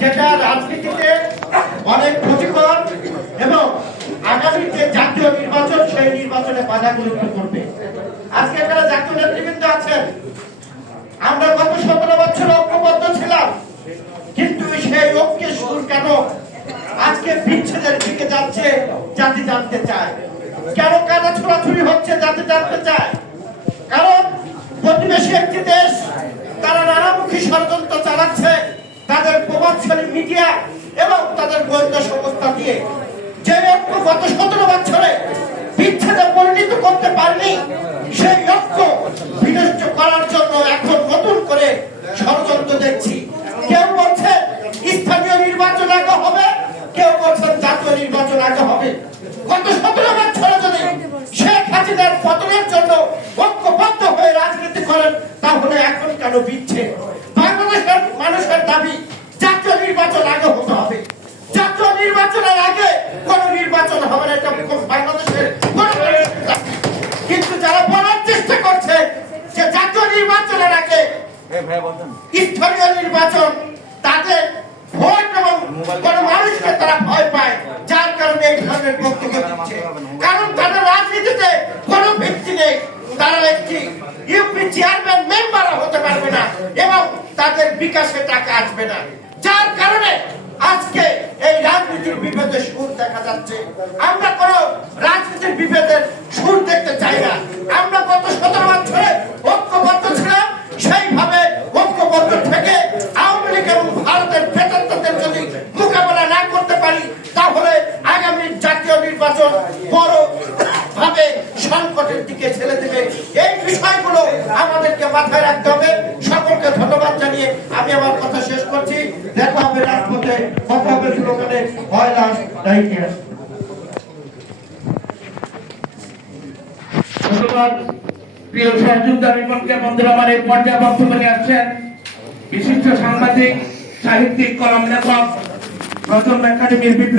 যেটা রাজনীতিতে অনেক ক্ষতিকর এবং আগামী যে জাতীয় নির্বাচন সেই নির্বাচনে করবে। আজকে এখানে জাতীয় নেতৃবৃন্দ আছেন। আমরা গত সতেরো বছর ঐক্যবদ্ধ ছিলাম, কিন্তু সেই সুর কেন আজকে বিচ্ছেদের দিকে যাচ্ছে জাতি জানতে চায়? কেন কাদা ছোড়াছুড়ি হচ্ছে জাতি জানতে চায়? কারণ প্রতিবেশী একটি দেশ, তারা নানামুখী ষড়যন্ত্র চালাচ্ছে মিডিয়া এবং তাদের গোয়েন্দা সংস্থা দিয়ে যে ঐক্য গত সতেরো বছরে বিচ্ছেদে পরিণত করতে পারেনি, সেই ঐক্য বিনষ্ট করার জন্য এখন নতুন করে ষড়যন্ত্র দেখছি। কেউ বলছে স্থানীয় নির্বাচন আগে হবে, কেউ বলছেন জাতীয় নির্বাচন আগে হবে। গত সতেরো বছরে যদি শেখ হাসিনার পতনের জন্য ঐক্যবদ্ধ হয়ে রাজনীতি করেন, তাহলে এখন কেন বিচ্ছে বাংলাদেশের মানুষের দাবি নির্বাচন আগে হতে হবে। জাতীয় নির্বাচনের আগে কোন নির্বাচন হবে না এটা বাংলাদেশের মানুষের দাবি। কিন্তু যারা বলার চেষ্টা করছে যে জাতীয় নির্বাচনের আগে স্থানীয় নির্বাচন তাদের ভোট এবং কোন মানুষকে তারা ভয় পায় যার কারণে এই ধরনের বক্তব্য দিচ্ছে। কারণ তাদের রাজনীতিতে কোনো ভিত্তি নেই। তারা একটি ইউপি চেয়ারম্যান মেম্বার হতে পারবে না এবং তাদের বিকাশে টাকা আসবে না। যার কারণে আজকে এই রাজনীতির বিভেদের সুর দেখা যাচ্ছে। আমরা কোন রাজনীতির বিভেদের সুর দেখতে চাই না। আমরা গত সতেরো বছরে ঐক্যবদ্ধ ছিলাম, সেইভাবে ঐক্যবদ্ধ থেকে আওয়ামী লীগ এবং ভারতের বেতনদের যদি মোকাবেলা না করতে পারি, তাহলে আগামী জাতীয় নির্বাচন বড় ভাবে সংকটের দিকে ঠেলে দেবে। এই বিষয়গুলো আমাদেরকে মাথায় রাখতে হবে। আমি আমার কথা শেষ করছি। দেখা হবে রাজপথে হবে হয় প্রিয় আমার এই পর্যায়ে বক্তব্য নিয়ে আসছেন বিশিষ্ট সাংবাদিক, সাহিত্যিক, কলম লেখক প্রথম একাডেমির